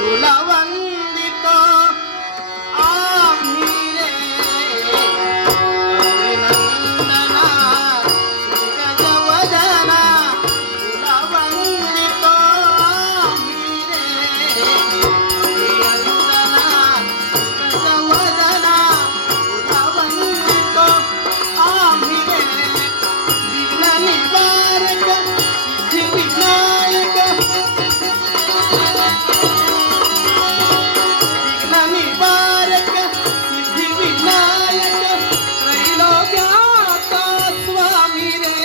तुला वंदितो आम्ही रे गौरीनंदना श्री गजवदना तुला वंदितो आम्ही रे गौरीनंदना गजवदना तुला वंदितो आम्ही रे विघ्न निवारक सिद्धी विनायक निवारक सिद्धि विनायक त्रैलोक्याचा स्वामी रे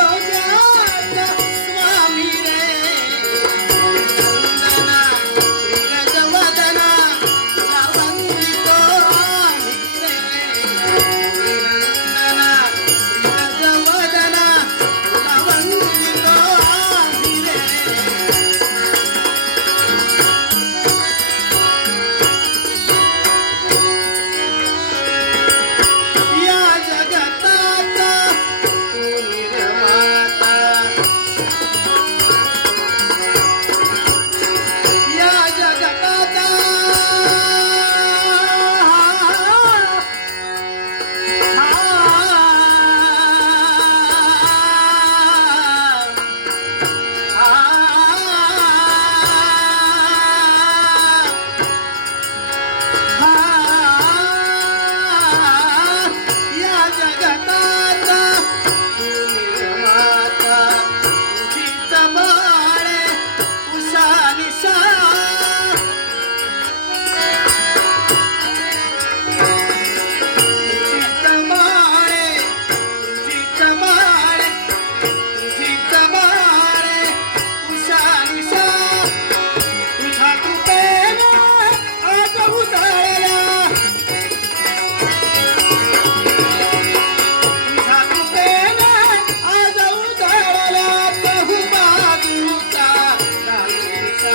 त्रैलोक्याचा स्वामी रे नंदना श्री गजवदना तुला वंदितो आम्ही रे नंदना गजवदना तुला वंदितो आम्ही रे या जगताचा तू निर्माता या जगताचा या जगताचा तू निर्माता तुझीच बाळे उषा निशा तुझीच बाळे तुझीच बाळे तुझीच बाळे उषा निशा तुझ्या कृपेने आज उजळला तुझ्या कृपेने आज उजळला चहूबाजूचा नागेशा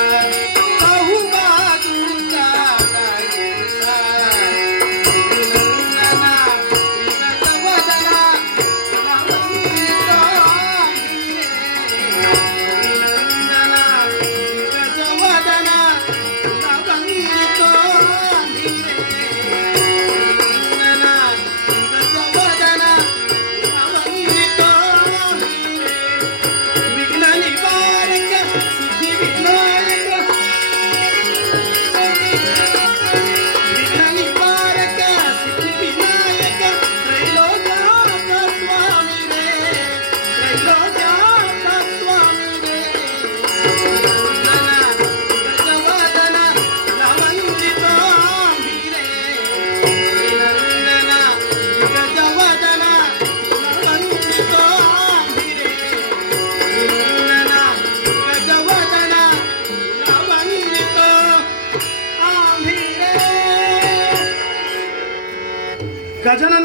चहूबाजूचा नागेशा नंदना श्री गजवदना तुला वंदितो आम्ही रे नंदना श्री गजवदना तुला वंदितो आम्ही रे नंदना श्री गजवदना तुला वंदितो आम्ही रे विघ्न निवारक सिद्धि विनायक विघ्न निवारक सिद्धि विनायक त्रैलोक्याचा स्वामी रे त्रैलोक्याचा स्वामी रे नंदना गजवदना तुला वंदितो आम्ही रे नंदना गजवदना तुला वंदितो आम्ही रे नंदना गजवदना तुला वंदितो आम्ही रे गजानन